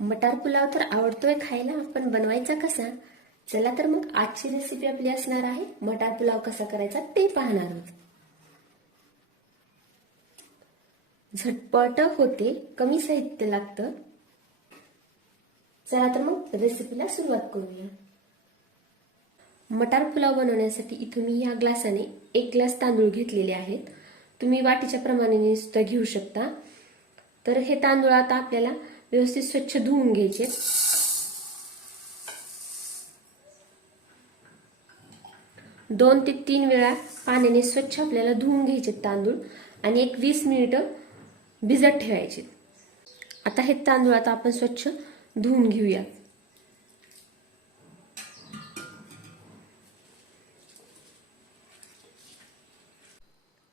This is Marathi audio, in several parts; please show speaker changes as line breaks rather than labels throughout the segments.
मटार पुलाव तर आवडतोय खायला पण बनवायचा कसा? चला तर मग आजची रेसिपी आपली असणार आहे. मटार पुलाव कसा करायचा ते पाहणार आहोत. झटपट होते कमी साहित्य लागतं. चला तर मग रेसिपीला सुरुवात करूया. मटार पुलाव बनवण्यासाठी इथं मी या ग्लासाने एक ग्लास तांदूळ घेतलेले आहेत. तुम्ही वाटीच्या प्रमाणाने सुद्धा घेऊ शकता. तर हे तांदूळ आता आपल्याला व्यवस्थित स्वच्छ धुवून घ्यायचे. दोन ते तीन वेळा पाण्याने स्वच्छ आपल्याला धुवून घ्यायचे तांदूळ आणि एक वीस मिनिटं भिजत ठेवायचे. आता हे तांदूळ आता आपण स्वच्छ धुवून घेऊया.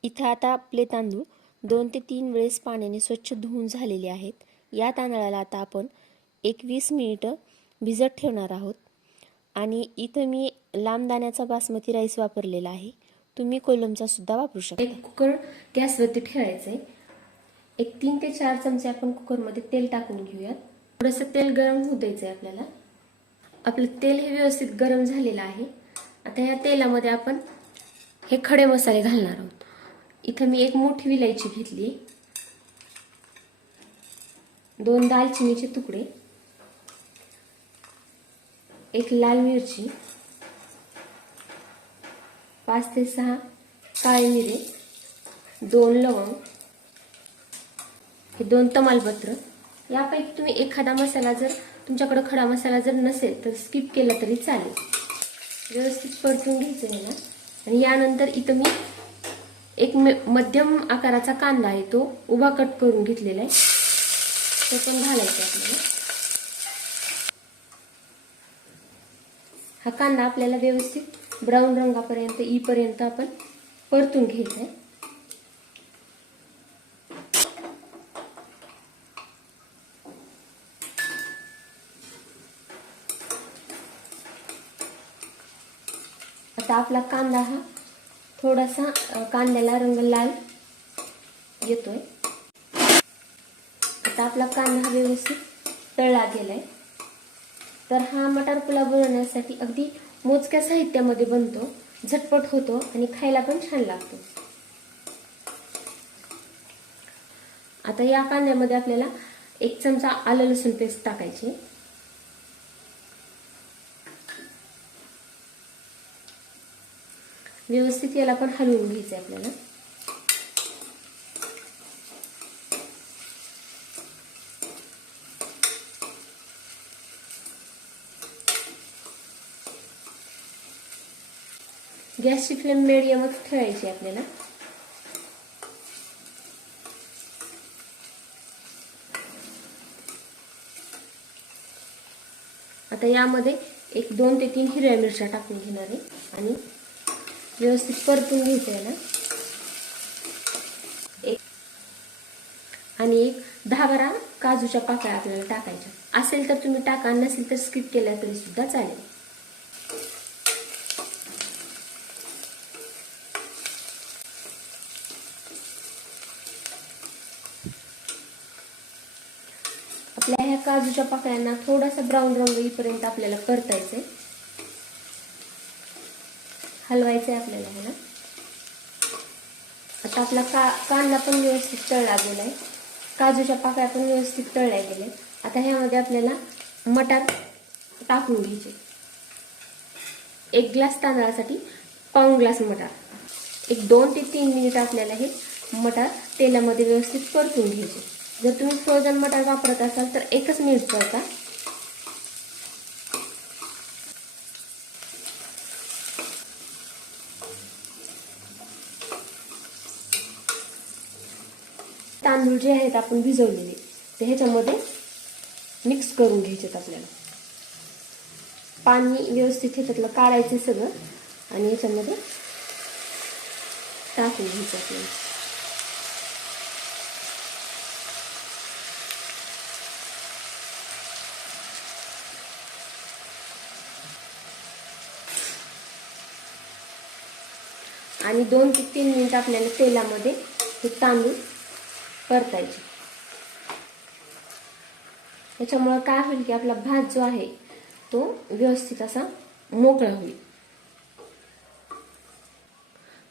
इथं आता आपले तांदूळ दोन ते तीन वेळेस पाण्याने स्वच्छ धुवून झालेले आहेत. या तांदळाला आता आपण एक वीस मिनिटं भिजत ठेवणार आहोत. आणि इथं मी लांब दाण्याचा बासमती राईस वापरलेला आहे. तुम्ही कोलमचा सुद्धा वापरू शकता. एक कुकर गॅसवरती ठेवायचं आहे एक तीन ते चार चमचे आपण कुकरमध्ये तेल टाकून घेऊयात. थोडंसं तेल गरम होऊ द्यायचं आहे आपल्याला. आपलं तेल हे व्यवस्थित गरम झालेलं आहे. आता या तेलामध्ये आपण हे खडे मसाले घालणार आहोत. इथं मी एक मोठी विलायची घेतली दोन दालचिनीचे तुकडे एक लाल मिरची पाच ते सहा काळे मिरे दोन लवंग हे दोन तमालपत्र. यापैकी तुम्ही एखादा मसाला जर तुमच्याकडं खडा मसाला जर नसेल तर स्किप केला तरी चालेल. व्यवस्थित परतून घ्यायचं याला आणि यानंतर इथं मी एक मध्यम आकाराचा कांदा आहे तो उभा कट करून घेतलेला आहे. ते पण घालायचे आपल्याला. हा कांदा आपल्याला व्यवस्थित ब्राऊन रंगापर्यंत ईपर्यंत आपण परतून घ्यायचा आहे. आता आपला कांदा हा थोडासा कांद्याला रंग लाल येतोय. आता आपला कांदा हा व्यवस्थित तळला गेलाय. तर हा मटार पुलाव बनवण्यासाठी अगदी मोजक्या साहित्यामध्ये बनतो झटपट होतो आणि खायला पण छान लागतो. आता या कांद्यामध्ये आपल्याला एक चमचा आलं लसूण पेस्ट टाकायची. व्यवस्थित याला पण हलवून घ्यायचं आहे आपल्याला. गॅसची फ्लेम मिडियमच ठेवायची आपल्याला. आता यामध्ये एक दोन ते तीन हिरव्या मिरच्या टाकून घेणार आहे आणि व्यवस्थित परतून घ्यायचं याला एक आणि एक दहा बारा काजूच्या पाकळ्या आपल्याला टाकायच्या. असेल तर तुम्ही टाका नसेल तर स्किप केल्या तरी सुद्धा चालेल. आपल्या ह्या काजूच्या पाकळ्यांना थोडासा ब्राऊन रंग येईपर्यंत आपल्याला परतायचंय. हलवायचं आहे आपल्याला ह्याला. आता आपला का कांदा पण व्यवस्थित तळला गेलाय. काजूच्या पाकळ्या पण व्यवस्थित तळल्या गेल्या आता ह्यामध्ये आपल्याला मटार टाकून घ्यायचे. एक ग्लास तांदळासाठी पाऊन ग्लास मटार. एक दोन ते तीन मिनिट आपल्याला हे मटार तेलामध्ये व्यवस्थित परतून घ्यायचे. जर तुम्ही फ्रोझन मटार वापरत असाल तर एकच मिनिट करता तांदूळ जे आहेत आपण भिजवलेले ते ह्याच्यामध्ये मिक्स करून घ्यायचेत आपल्याला. पाणी व्यवस्थित ह्याच्यातलं काढायचं सगळं आणि ह्याच्यामध्ये टाकून घ्यायचं आपल्याला. आणि दोन ते तीन मिनिट आपल्याला तेलामध्ये हे तांदूळ परतायचे. त्याच्यामुळं काय होईल की आपला भात जो आहे तो व्यवस्थित असा मोकळा होईल.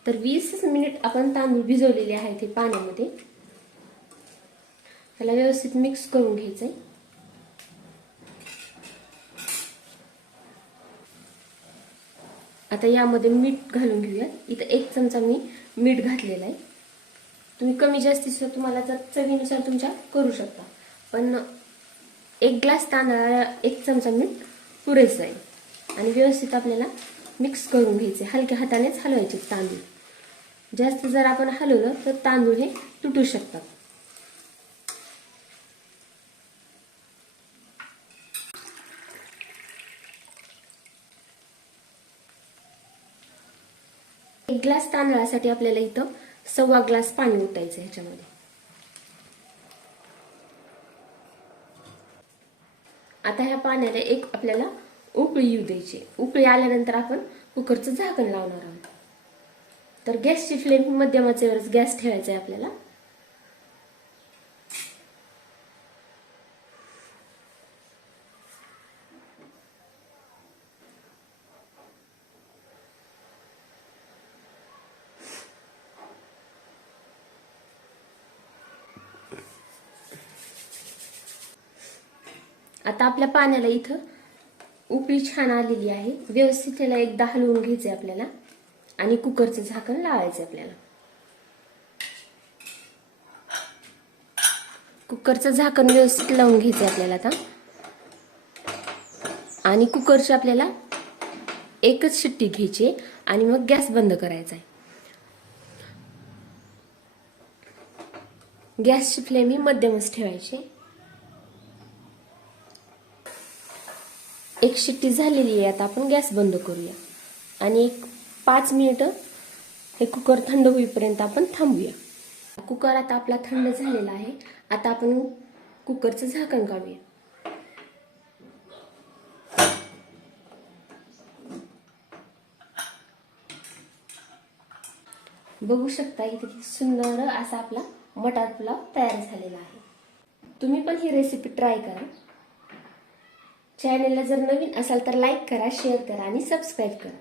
तर वीसच मिनिट आपण तांदूळ भिजवलेले आहेत हे पाण्यामध्ये. त्याला व्यवस्थित मिक्स करून घ्यायचं आहे आता यामध्ये मीठ घालून घेऊयात. इथं एक चमचा मी मीठ घातलेला आहे. तुम्ही कमी जास्ती सुद्धा तुम्हाला जर चवीनुसार तुमच्या करू शकता. पण एक ग्लास तांदळाला एक चमचा मीठ पुरेसं आहे. आणि व्यवस्थित आपल्याला मिक्स करून घ्यायचे हलक्या हातानेच हलवायचे तांदूळ. जास्त जर आपण हलवलं तर तांदूळ हे तुटू शकतात. एक ग्लास तांदळासाठी आपल्याला इथं सव्वा ग्लास पाणी ओतायचं ह्याच्यामध्ये. आता ह्या पाण्याला एक आपल्याला उकळी येऊ द्यायची. उकळी आल्यानंतर आपण कुकरचं झाकण लावणार आहोत. तर गॅसची फ्लेम मध्यमाचेवरच गॅस ठेवायचा आहे आपल्याला. आता आपल्या पाण्याला इथं उकळी छान आलेली आहे. व्यवस्थित त्याला एकदा हलवून घ्यायचे आपल्याला. आणि कुकरचं झाकण लावायचं आपल्याला. कुकरचं झाकण व्यवस्थित लावून घ्यायचं आपल्याला आता. आणि कुकरची आपल्याला एकच शिट्टी घ्यायची आणि मग गॅस बंद करायचा आहे गॅसची फ्लेम ही मध्यमच ठेवायची. एक शिट्टी झालेली आहे आता आपण गॅस बंद करूया. आणि एक पाच मिनिटं हे कुकर थंड होईपर्यंत आपण थांबूया. कुकर आता आपला थंड झालेला आहे. आता आपण कुकरचं झाकण काढूया. बघू शकता इथे किती सुंदर असा आपला मटार पुलाव तयार झालेला आहे. तुम्ही पण ही रेसिपी ट्राय करा. चॅनलला जर नवीन असाल तर लाईक करा शेअर करा आणि सबस्क्राईब करा.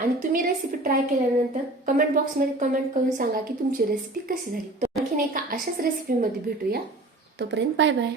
आणि तुम्ही रेसिपी ट्राय केल्यानंतर कमेंट बॉक्समध्ये कमेंट करून सांगा की तुमची रेसिपी कशी झाली. तर आणखीन एका अशाच रेसिपीमध्ये भेटूया. तोपर्यंत बाय बाय